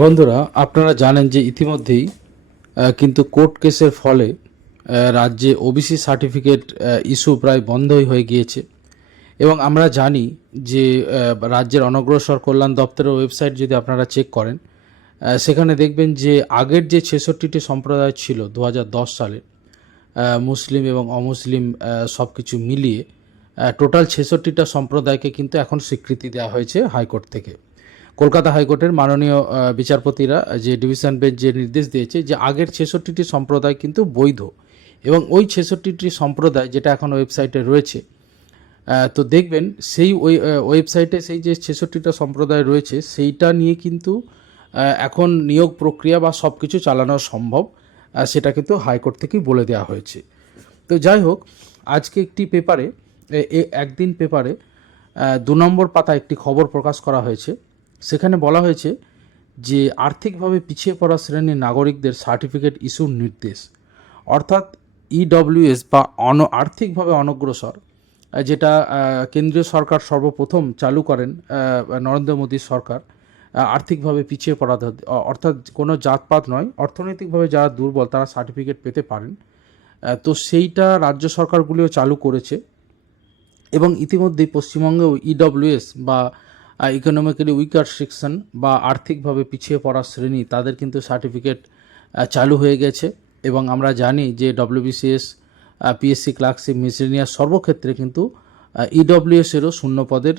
বন্ধুরা, আপনারা জানেন যে ইতিমধ্যেই কিন্তু কোর্ট কেসের ফলে রাজ্যে ওবিসি সার্টিফিকেট ইস্যু প্রায় বন্ধই হয়ে গিয়েছে। এবং আমরা জানি যে রাজ্যের অনগ্রসর কল্যাণ দপ্তরের ওয়েবসাইট যদি আপনারা চেক করেন সেখানে দেখবেন যে আগের যে ছেষট্টিটি সম্প্রদায় ছিল, দু হাজার দশ সালে মুসলিম এবং অমুসলিম সব কিছু মিলিয়ে টোটাল ছেষট্টিটা সম্প্রদায়কে কিন্তু এখন স্বীকৃতি দেওয়া হয়েছে হাইকোর্ট থেকে। কলকাতা হাইকোর্টের মাননীয় বিচারপতিরা যে ডিভিশন বেঞ্চ যে নির্দেশ দিয়েছে যে আগের ছেষট্টিটি সম্প্রদায় কিন্তু বৈধ এবং ওই ছেষট্টিটি সম্প্রদায় যেটা এখন ওয়েবসাইটে রয়েছে তো দেখবেন সেই ওই ওয়েবসাইটে সেই যে ছেষট্টিটা সম্প্রদায় রয়েছে সেইটা নিয়ে কিন্তু এখন নিয়োগ প্রক্রিয়া বা সব কিছু চালানো সম্ভব সেটা কিন্তু হাইকোর্ট থেকেই বলে দেওয়া হয়েছে। তো যাই হোক, আজকে একটি পেপারে একদিন পেপারে দু নম্বর পাতা একটি খবর প্রকাশ করা হয়েছে। সেখানে বলা হয়েছে যে আর্থিকভাবে পিছিয়ে পড়া শ্রেণির নাগরিকদের সার্টিফিকেট ইস্যুর নির্দেশ। অর্থাৎ ইডব্লিউএস বা অন, আর্থিকভাবে অনগ্রসর, যেটা কেন্দ্রীয় সরকার সর্বপ্রথম চালু করেন নরেন্দ্র মোদীর সরকার আর্থিকভাবে পিছিয়ে পড়া অর্থাৎ কোনো জাতপাত নয়, অর্থনৈতিকভাবে যারা দুর্বল তারা সার্টিফিকেট পেতে পারেন। তো সেইটা রাজ্য সরকারগুলিও চালু করেছে এবং ইতিমধ্যেই পশ্চিমবঙ্গেও ইডব্লিউএস বা ইকোনমিক্যালি উইকার সেকশন বা আর্থিকভাবে পিছিয়ে পড়া শ্রেণি, তাদের কিন্তু সার্টিফিকেট চালু হয়ে গেছে। এবং আমরা জানি যে ডব্লিউবিসিএস পিএসসি ক্লার্কশিপ মিসেলিনিয়াস সর্বক্ষেত্রে কিন্তু ইডব্লিউএসেরও শূন্য পদের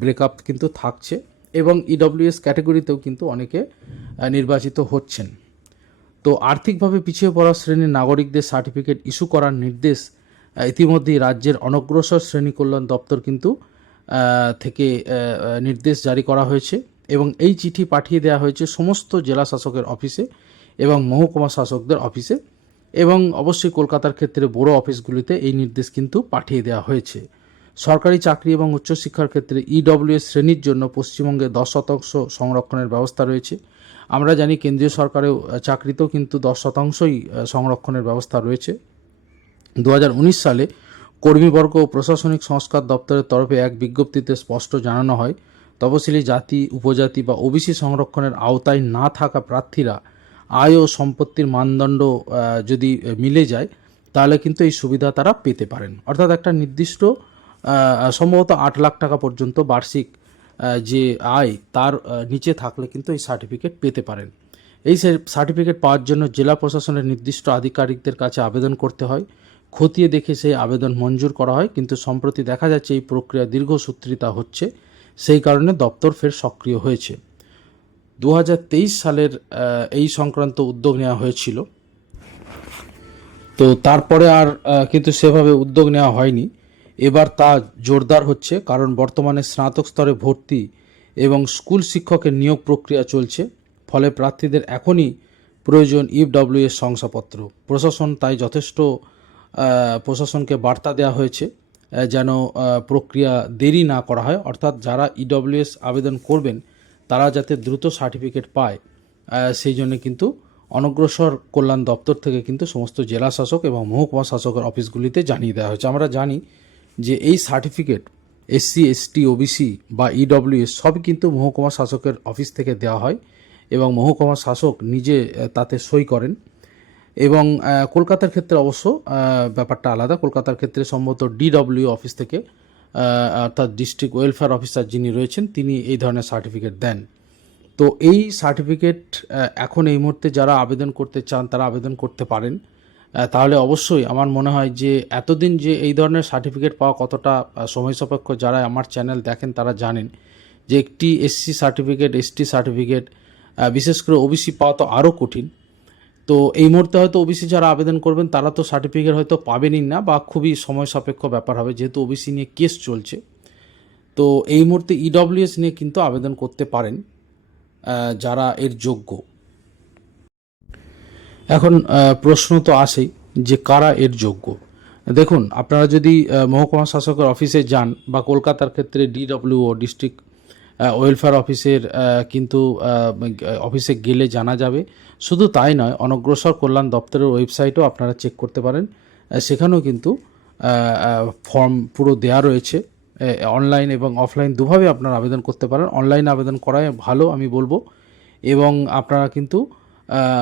ব্রেকআপ কিন্তু থাকছে। এবং ইডব্লিউএস ক্যাটাগরিতেও কিন্তু অনেকে নির্বাচিত হচ্ছেন। তো আর্থিকভাবে পিছিয়ে পড়া শ্রেণির নাগরিকদের সার্টিফিকেট ইস্যু করার নির্দেশ ইতিমধ্যেই রাজ্যের অনগ্রসর শ্রেণি কল্যাণ দপ্তর কিন্তু থেকে নির্দেশ জারি করা হয়েছে এবং এই চিঠি পাঠিয়ে দেওয়া হয়েছে সমস্ত জেলা শাসকের অফিসে এবং মহকুমা শাসকদের অফিসে এবং অবশ্যই কলকাতার ক্ষেত্রে বড় অফিসগুলিতে এই নির্দেশ কিন্তু পাঠিয়ে দেওয়া হয়েছে। সরকারি চাকরি এবং উচ্চশিক্ষার ক্ষেত্রে ইডব্লিউএস শ্রেণির জন্য পশ্চিমবঙ্গে দশ শতাংশ সংরক্ষণের ব্যবস্থা রয়েছে। আমরা জানি কেন্দ্রীয় সরকারেও চাকরিতেও কিন্তু দশ শতাংশই সংরক্ষণের ব্যবস্থা রয়েছে। দু হাজার উনিশ সালে কর্মীবর্গ ও প্রশাসনিক সংস্কার দপ্তরের তরফে এক বিজ্ঞপ্তিতে স্পষ্ট জানানো হয় তপশিলি জাতি, উপজাতি বা ওবিসি সংরক্ষণের আওতায় না থাকা প্রার্থীরা আয় ও সম্পত্তির মানদণ্ড যদি মিলে যায়, তাহলে কিন্তু এই সুবিধা তারা পেতে পারেন। অর্থাৎ একটা নির্দিষ্ট সম্ভবত আট লাখ টাকা পর্যন্ত বার্ষিক যে আয় তার নিচে থাকলে কিন্তু এই সার্টিফিকেট পেতে পারেন। এই সার্টিফিকেট পাওয়ার জন্য জেলা প্রশাসনের নির্দিষ্ট আধিকারিকদের কাছে আবেদন করতে হয় খতিয়ে দেখে সেই আবেদন মঞ্জুর করা হয়, কিন্তু সম্প্রতি দেখা যাচ্ছে এই প্রক্রিয়া দীর্ঘসূত্রিতা হচ্ছে, সেই কারণে দপ্তর ফের সক্রিয় হয়েছে। দু হাজার তেইশ সালের এই সংক্রান্ত উদ্যোগ নেওয়া হয়েছিল। তো তারপরে আর কিন্তু সেভাবে উদ্যোগ নেওয়া হয়নি। এবার তা জোরদার হচ্ছে, কারণ বর্তমানে স্নাতক স্তরে ভর্তি এবং স্কুল শিক্ষকের নিয়োগ প্রক্রিয়া চলছে, ফলে প্রার্থীদের এখনই প্রয়োজন ইডব্লিউএস শংসাপত্র। প্রশাসন তাই যথেষ্ট প্রশাসনকে বার্তা দেওয়া হয়েছে যেন প্রক্রিয়া দেরি না করা হয়। অর্থাৎ যারা ইডব্লিউএস আবেদন করবেন, তারা যাতে দ্রুত সার্টিফিকেট পায়। সেই জন্য কিন্তু অনগ্রসর কল্যাণ দপ্তর থেকে কিন্তু সমস্ত জেলা শাসক এবং মহকুমা শাসকের অফিসগুলিতে জানিয়ে দেওয়া হয়েছে। আমরা জানি যে এই সার্টিফিকেট এসসি এসটি ওবিসি বা ইডব্লিউএস সবই কিন্তু মহকুমা শাসকের অফিস থেকে দেওয়া হয় এবং মহকুমা শাসক নিজে তাতে সই করেন। এবং কলকাতার ক্ষেত্রে অবশ্য ব্যাপারটা আলাদা। কলকাতার ক্ষেত্রে সম্ভবত ডিডব্লিউ অফিস থেকে অর্থাৎ ডিস্ট্রিক্ট ওয়েলফেয়ার অফিসার যিনি রয়েছেন, তিনি এই ধরনের সার্টিফিকেট দেন। তো এই সার্টিফিকেট এখন এই মুহূর্তে যারা আবেদন করতে চান, তারা আবেদন করতে পারেন। তাহলে অবশ্যই আমার মনে হয় যে, এতদিন যে এই ধরনের সার্টিফিকেট পাওয়া কতটা সময় সাপেক্ষ যারা আমার চ্যানেল দেখেন, তারা জানেন যে একটি এসসি সার্টিফিকেট এসটি সার্টিফিকেট বিশেষ করে ওবিসি পাওয়া তো আরও কঠিন। তো এই মুহূর্তে হয়তো ওবিসি যারা আবেদন করবেন, তারা তো সার্টিফিকেট হয়তো পাবেনই না বা খুবই সময় সাপেক্ষ ব্যাপার হবে, যেহেতু ওবিসি নিয়ে কেস চলছে। তো এই মুহূর্তে ইডব্লিউএস নিয়ে কিন্তু আবেদন করতে পারেন যারা এর যোগ্য। এখন প্রশ্ন তো আসেই যে কারা এর যোগ্য? দেখুন, আপনারা যদি মহকুমা শাসকের অফিসে যান বা কলকাতার ক্ষেত্রে ডিডব্লিউও ডিস্ট্রিক্ট ওয়েলফেয়ার অফিসের কিন্তু অফিসে গেলে জানা যাবে। শুধু তাই নয়, অনগ্রসর কল্যাণ দপ্তরের ওয়েবসাইটও আপনারা চেক করতে পারেন। সেখানেও কিন্তু ফর্ম পুরো দেয়া রয়েছে। অনলাইন এবং অফলাইন দুভাবে আপনারা আবেদন করতে পারেন। অনলাইন আবেদন করাই ভালো, আমি বলব। এবং আপনারা কিন্তু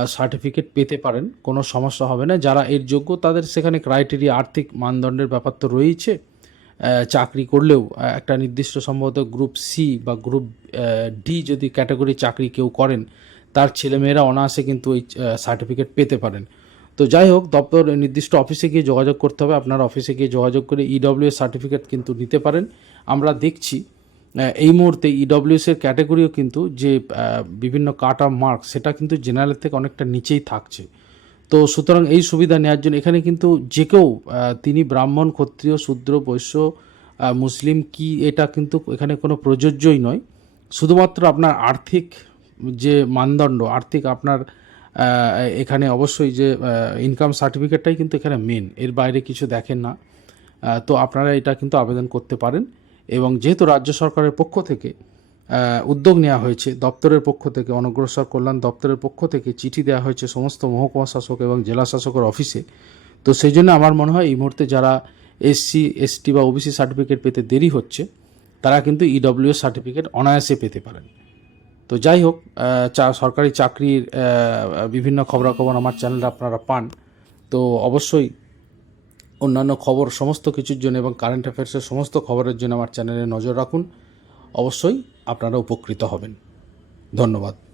সার্টিফিকেট পেতে পারেন, কোনো সমস্যা হবে না। যারা এর যোগ্য, তাদের সেখানে ক্রাইটেরিয়া আর্থিক মানদণ্ডের ব্যাপার তো রয়েছে চাকরি করলেও একটা নির্দিষ্ট সম্ভবত গ্রুপ সি বা গ্রুপ ডি যদি ক্যাটাগরি চাকরি কেউ করেন, তার ছেলেমেয়েরা অনায়াসে কিন্তু এই সার্টিফিকেট পেতে পারেন। তো যাই হোক, দপ্তর নির্দিষ্ট অফিসে গিয়ে যোগাযোগ করতে হবে। আপনার অফিসে গিয়ে যোগাযোগ করে ইডব্লিউ সার্টিফিকেট কিন্তু নিতে পারেন। আমরা দেখছি এই মুহূর্তে ইডব্লিউএস এর ক্যাটাগরিও কিন্তু যে বিভিন্ন কাট অফ মার্ক সেটা কিন্তু জেনারেল থেকে অনেকটা নিচেই থাকছে। তো সুতরাং এই সুবিধা নেওয়ার জন্য এখানে কিন্তু যে কেউ তিনি ব্রাহ্মণ, ক্ষত্রিয়, শূদ্র, বৈশ্য মুসলিম, কি এটা কিন্তু এখানে কোনো প্রযোজ্যই নয়। শুধুমাত্র আপনার আর্থিক যে মানদণ্ড, আর্থিক আপনার এখানে অবশ্যই যে ইনকাম সার্টিফিকেটটাই কিন্তু এখানে মেন এর বাইরে কিছু দেখেন না। তো আপনারা এটা কিন্তু আবেদন করতে পারেন। এবং যেহেতু রাজ্য সরকারের পক্ষ থেকে উদ্যোগ নেওয়া হয়েছে। দপ্তরের পক্ষ থেকে, অনগ্রসর কল্যাণ দপ্তরের পক্ষ থেকে চিঠি দেওয়া হয়েছে সমস্ত মহকুমা শাসক এবং জেলা শাসকের অফিসে। তো সেই জন্য আমার মনে হয় এই মুহূর্তে যারা এসসি এসটি বা ওবিসি সার্টিফিকেট পেতে দেরি হচ্ছে, তারা কিন্তু ইডব্লিউ সার্টিফিকেট অনায়াসে পেতে পারেন। তো যাই হোক চা, সরকারি চাকরির বিভিন্ন খবরাখবর আমার চ্যানেলে আপনারা পান। তো অবশ্যই অন্যান্য খবর সমস্ত কিছুর জন্য এবং কারেন্ট অ্যাফেয়ার্সের সমস্ত খবরের জন্য আমার চ্যানেলে নজর রাখুন। অবশ্যই আপনারা উপকৃত হবেন। ধন্যবাদ।